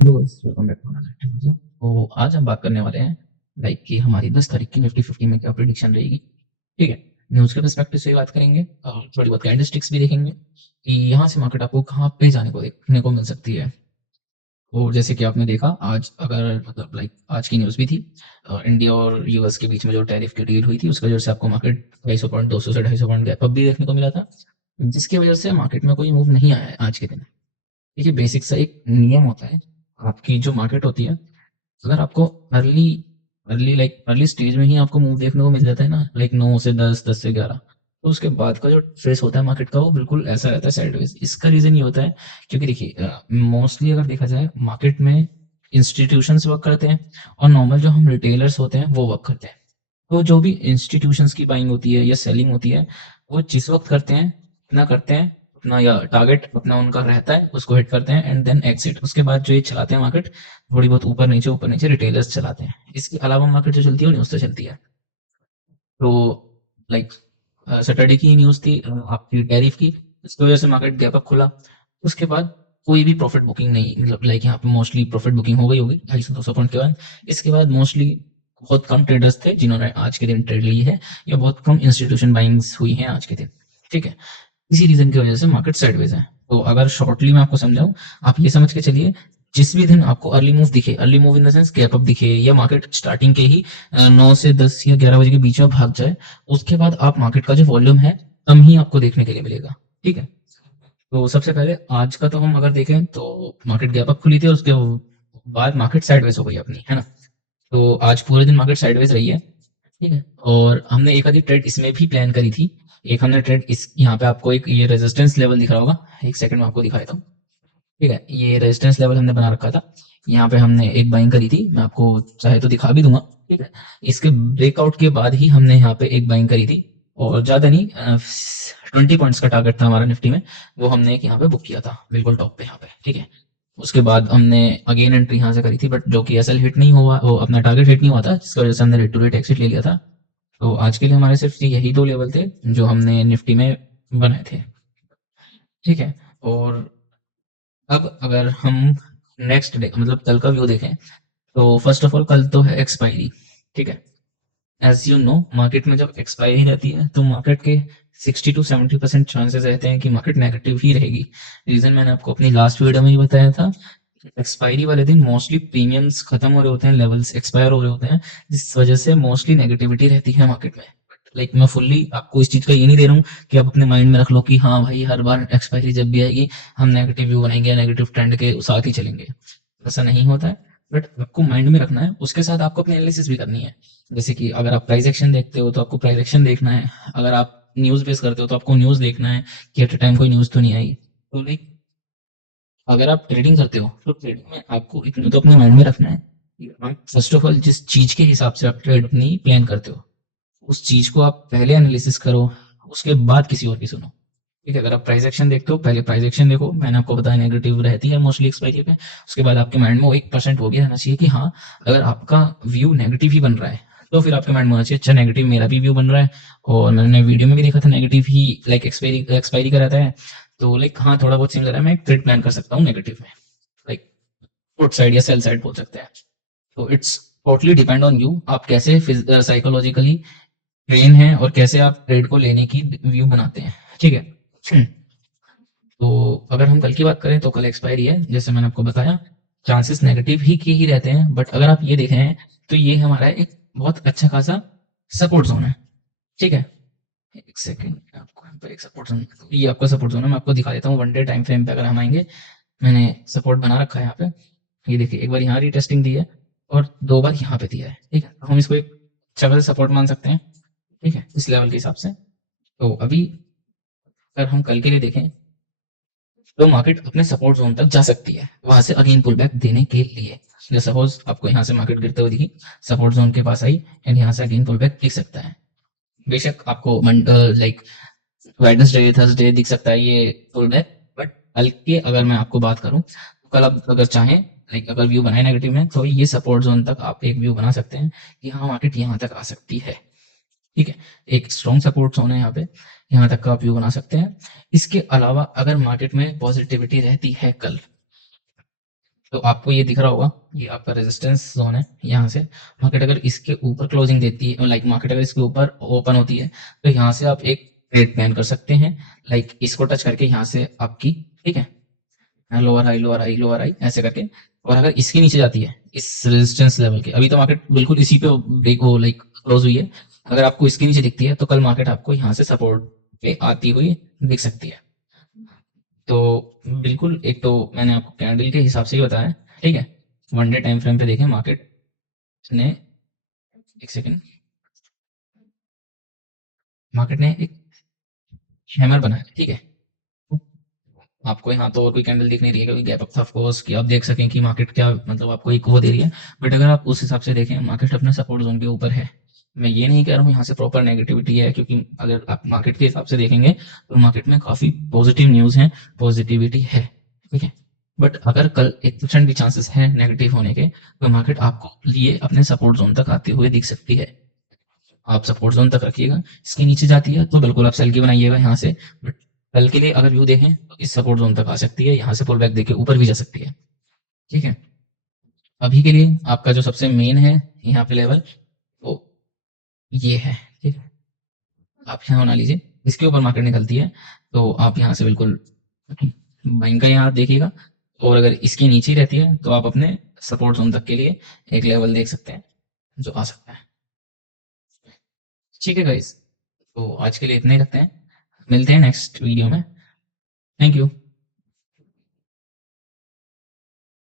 Hello guys, welcome back to another video. तो आज हम बात करने वाले हैं कि हमारी 10 तारीख की निफ्टी 50 में क्या प्रेडिक्शन रहेगी। ठीक है, न्यूज़ के पर्सपेक्टिव से बात करेंगे और थोड़ी बहुत कैंडलस्टिक्स भी देखेंगे कि यहाँ से मार्केट आपको कहाँ पे जाने को देखने को मिल सकती है। और जैसे कि आपने देखा आज, अगर मतलब आज की न्यूज़ भी थी, इंडिया और यूएस के बीच में जो टैरिफ की डील हुई थी उसकी वजह से आपको मार्केट 250 पॉइंट, 200 से 250 पॉइंट गैप अप भी देखने को मिला था, जिसकी वजह से मार्केट में कोई मूव नहीं आया है आज के दिन। देखिए, बेसिक सा एक नियम होता है, आपकी जो मार्केट होती है, अगर आपको अर्ली अर्ली स्टेज में ही आपको मूव देखने को मिल जाता है ना, 9 से 10, 10 से 11, तो उसके बाद का जो फेस होता है मार्केट का वो बिल्कुल ऐसा रहता है साइडवेज। इसका रीजन ये होता है क्योंकि देखिए, मोस्टली अगर देखा जाए मार्केट में इंस्टीट्यूशंस वर्क करते हैं और नॉर्मल जो हम रिटेलर्स होते हैं वो वर्क करते हैं। तो जो भी इंस्टीट्यूशंस की बाइंग होती है या सेलिंग होती है, वो जिस वक्त करते हैं अपना करते हैं, अपना या टारगेट अपना उनका रहता है, उसको हिट करते हैं एंड देन एग्जिट। उसके बाद जो ये चलाते हैं मार्केट, थोड़ी बहुत ऊपर नीचे रिटेलर्स चलाते हैं। इसके अलावा मार्केट जो चलती है वो न्यूज़ से चलती है। तो लाइक सैटरडे की न्यूज़ थी आपकी टैरिफ की, इसकी वजह से मार्केट गैप अप खुला। उसके बाद कोई भी प्रॉफिट बुकिंग नहीं, मतलब यहाँ पे मोस्टली प्रॉफिट बुकिंग हो गई होगी 250-200 पॉइंट के बाद। इसके बाद मोस्टली बहुत कम ट्रेडर्स थे जिन्होंने आज के दिन ट्रेड ली है, या बहुत कम इंस्टीट्यूशन बाइंग्स हुई हैं आज के दिन। ठीक है, इसी रीजन की वजह से मार्केट साइडवेज है। तो अगर शॉर्टली मैं आपको समझाऊं, आप ये समझ के चलिए, जिस भी दिन आपको अर्ली मूव दिखे, early move in the sense gap up दिखे, या मार्केट स्टार्टिंग के ही 9 से 10 या 11 बजे के बीच में भाग जाए, उसके बाद आप मार्केट का जो वॉल्यूम है कम ही आपको देखने के लिए मिलेगा। ठीक है, तो सबसे पहले आज का तो हम अगर देखें तो मार्केट गैप अप खुली थी और उसके बाद मार्केट साइडवेज हो गई अपनी, है ना। तो आज पूरे दिन मार्केट साइडवेज रही है। ठीक है, और हमने एक आधी ट्रेड इसमें भी प्लान करी थी। एक हमने ट्रेड इस यहाँ पे आपको एक ये रेजिस्टेंस लेवल दिख रहा होगा, एक सेकंड में आपको दिखा देता हूँ। ठीक है, ये रेजिस्टेंस लेवल हमने बना रखा था, यहाँ पे हमने एक बाइंग करी थी, मैं आपको चाहे तो दिखा भी दूंगा। ठीक है, इसके ब्रेकआउट के बाद ही हमने यहाँ पे एक बाइंग करी थी, और ज्यादा नहीं, 20 पॉइंट्स का टारगेट था हमारा निफ्टी में, वो हमने एक यहाँ पे बुक किया था बिल्कुल टॉप पे यहाँ पे। ठीक है, उसके बाद हमने अगेन एंट्री यहाँ से करी थी, बट जो कि एसएल हिट नहीं हुआ, वो अपना टारगेट हिट नहीं हुआ था, जिसकी वजह से हमने रेट टू रेट एक्सिट ले लिया था। तो आज के लिए हमारे सिर्फ यही दो लेवल थे जो हमने निफ्टी में बनाए थे। ठीक है, और अब अगर हम नेक्स्ट डे मतलब कल का व्यू देखें, तो फर्स्ट ऑफ ऑल कल तो है एक्सपायरी। ठीक है, एज यू नो, मार्केट में जब एक्सपायरी रहती है तो मार्केट के 60 to 70% चांसेस रहते हैं कि मार्केट नेगेटिव ही रहेगी। रीजन मैंने आपको अपनी लास्ट वीडियो में ही बताया था। एक्सपायरी वाले दिन मोस्टली प्रीमियम्स खत्म हो रहे होते हैं, लेवल्स एक्सपायर हो रहे होते हैं, जिस वजह से मोस्टली नेगेटिविटी रहती है मार्केट में। मैं फुल्ली आपको इस चीज का ये नहीं दे रहा हूँ कि आप अपने माइंड में रख लो कि हाँ भाई, हर बार एक्सपायरी जब भी आएगी हम नेगेटिव व्यू बनाएंगे, नेगेटिव ट्रेंड के साथ ही चलेंगे। ऐसा नहीं होता है, बट आपको माइंड में रखना है, उसके साथ आपको अपनी एनालिसिस भी करनी है। जैसे कि अगर आप प्राइस एक्शन देखते हो तो आपको प्राइस एक्शन देखना है, अगर आप न्यूज बेस करते हो तो आपको न्यूज देखना है कि एट टाइम कोई न्यूज तो नहीं आई। तो अगर आप ट्रेडिंग करते हो तो ट्रेडिंग में आपको इतना तो अपने माइंड में रखना है कि आप फर्स्ट ऑफ ऑल जिस चीज के हिसाब से आप ट्रेड अपनी प्लान करते हो, उस चीज को आप पहले एनालिसिस करो, उसके बाद किसी और की सुनो। ठीक है, अगर आप प्राइस एक्शन देखते हो, पहले प्राइस एक्शन देखो, मैंने आपको बताया नेगेटिव रहती है मोस्टली एक्सपायरी पे। उसके बाद आपके माइंड में वो 1% वो भी रहना चाहिए कि हाँ, अगर आपका व्यू नेगेटिव ही बन रहा है तो फिर आपके माइंड में होना चाहिए अच्छा, नेगेटिव मेरा भी व्यू बन रहा है, और मैंने वीडियो में भी देखा था नेगेटिव ही एक्सपायरी एक्सपायरी का रहता है। तो हाँ, थोड़ा बहुत सिमिलर है, मैं एक ट्रेड प्लान कर सकता हूँ नेगेटिव में, लाइक पुट साइड या सेल साइड बोल सकते हैं। तो it's totally depend on you, आप कैसे साइकोलॉजिकली ट्रेन है और कैसे आप ट्रेड को लेने की व्यू बनाते हैं। ठीक है, तो अगर हम कल की बात करें तो कल एक्सपायरी है, जैसे मैंने आपको बताया, चांसेस नेगेटिव ही के ही रहते हैं, बट अगर आप ये देखें तो ये हमारा एक बहुत अच्छा खासा सपोर्ट जोन है। ठीक है, एक सेकेंड, आपको यहाँ पे एक सपोर्ट जोन, ये आपका सपोर्ट जोन है, मैं आपको दिखा देता हूँ वन डे टाइम फ्रेम पे। अगर हम आएंगे, मैंने सपोर्ट बना रखा है यहाँ पे, ये देखिए, एक बार यहाँ रीटेस्टिंग दी है और 2 बार यहाँ पे दिया है। ठीक है, तो हम इसको एक अच्छा खासा सपोर्ट मान सकते हैं। ठीक है, इस लेवल के हिसाब से। तो अभी अगर हम कल के लिए देखें तो मार्केट अपने सपोर्ट जोन तक जा सकती है, वहां से अगेन पुल बैक देने के लिए। जैसे सपोज आपको यहाँ से मार्केट गिरते हुए दिखी, सपोर्ट जोन के पास आई एंड यहाँ से अगेन पुल बैक दिख सकता है। बेशक आपको वेडनेसडे थर्सडे दिख सकता है ये पुल बैक, बट कल के अगर मैं आपको बात करूं तो कल आप अगर चाहें, अगर व्यू बनाए नेगेटिव में, तो ये सपोर्ट जोन तक आप एक व्यू बना सकते हैं कि हाँ, मार्केट यहाँ तक आ सकती है। ठीक है, एक स्ट्रॉन्ग सपोर्ट जोन है यहाँ पे, यहाँ तक का आप व्यू बना सकते हैं। इसके अलावा अगर मार्केट में पॉजिटिविटी रहती है कल, तो आपको ये दिख रहा होगा, ये आपका रेजिस्टेंस जोन है। यहाँ से मार्केट अगर इसके ऊपर क्लोजिंग देती है, लाइक मार्केट अगर इसके ऊपर ओपन होती है, तो यहाँ से आप एक ट्रेड प्लान कर सकते हैं, लाइक इसको टच करके यहाँ से आपकी, ठीक है, lower high lower high lower high ऐसे करके। और अगर इसके नीचे जाती है इस रेजिस्टेंस लेवल के, अभी तो मार्केट बिल्कुल इसी पे ब्रेक हो लाइक क्लोज हुई है, अगर आपको इसके नीचे दिखती है तो कल मार्केट आपको यहाँ से सपोर्ट पे आती हुई दिख सकती है। तो बिल्कुल, एक तो मैंने आपको कैंडल के हिसाब से ही बताया, ठीक है। वन डे टाइम फ्रेम पे देखें मार्केट ने, एक सेकेंड, मार्केट ने एक हैमर बनाया, ठीक है। आपको यहाँ तो और कोई कैंडल दिख नहीं रही है क्योंकि गैप अप था ऑफ कोर्स, कि आप देख सकें कि मार्केट क्या मतलब आपको एक वो दे रही है। बट अगर आप उस हिसाब से देखें, मार्केट अपने सपोर्ट जोन के ऊपर है। मैं ये नहीं कह रहा हूँ यहाँ से प्रॉपर नेगेटिविटी है, क्योंकि अगर आप मार्केट के हिसाब से देखेंगे तो मार्केट में काफी पॉजिटिव न्यूज है, पॉजिटिविटी है, ठीक है। बट अगर कल 1% भी चांसेस है नेगेटिव होने के, तो मार्केट आपको लिए अपने सपोर्ट जोन तक आते हुए दिख सकती है। आप सपोर्ट जोन तक रखिएगा, इसके नीचे जाती है तो बिल्कुल आप सेल की बनाइएगा यहाँ से। बट कल के लिए अगर व्यू देखें तो इस सपोर्ट जोन तक आ सकती है, यहाँ से पुल बैक देके ऊपर भी जा सकती है, ठीक है। अभी के लिए आपका जो सबसे मेन है यहाँ पे लेवल, वो ये है, ठीक है। आप यहाँ बना लीजिए, इसके ऊपर मार्केट निकलती है तो आप यहाँ से बिल्कुल बाइंग का यहाँ देखिएगा। और अगर इसके नीचे ही रहती है तो आप अपने सपोर्ट जोन तक के लिए एक लेवल देख सकते हैं जो आ सकता है, ठीक है गाइस। तो आज के लिए इतने ही रखते हैं, मिलते हैं नेक्स्ट वीडियो में। Thank you.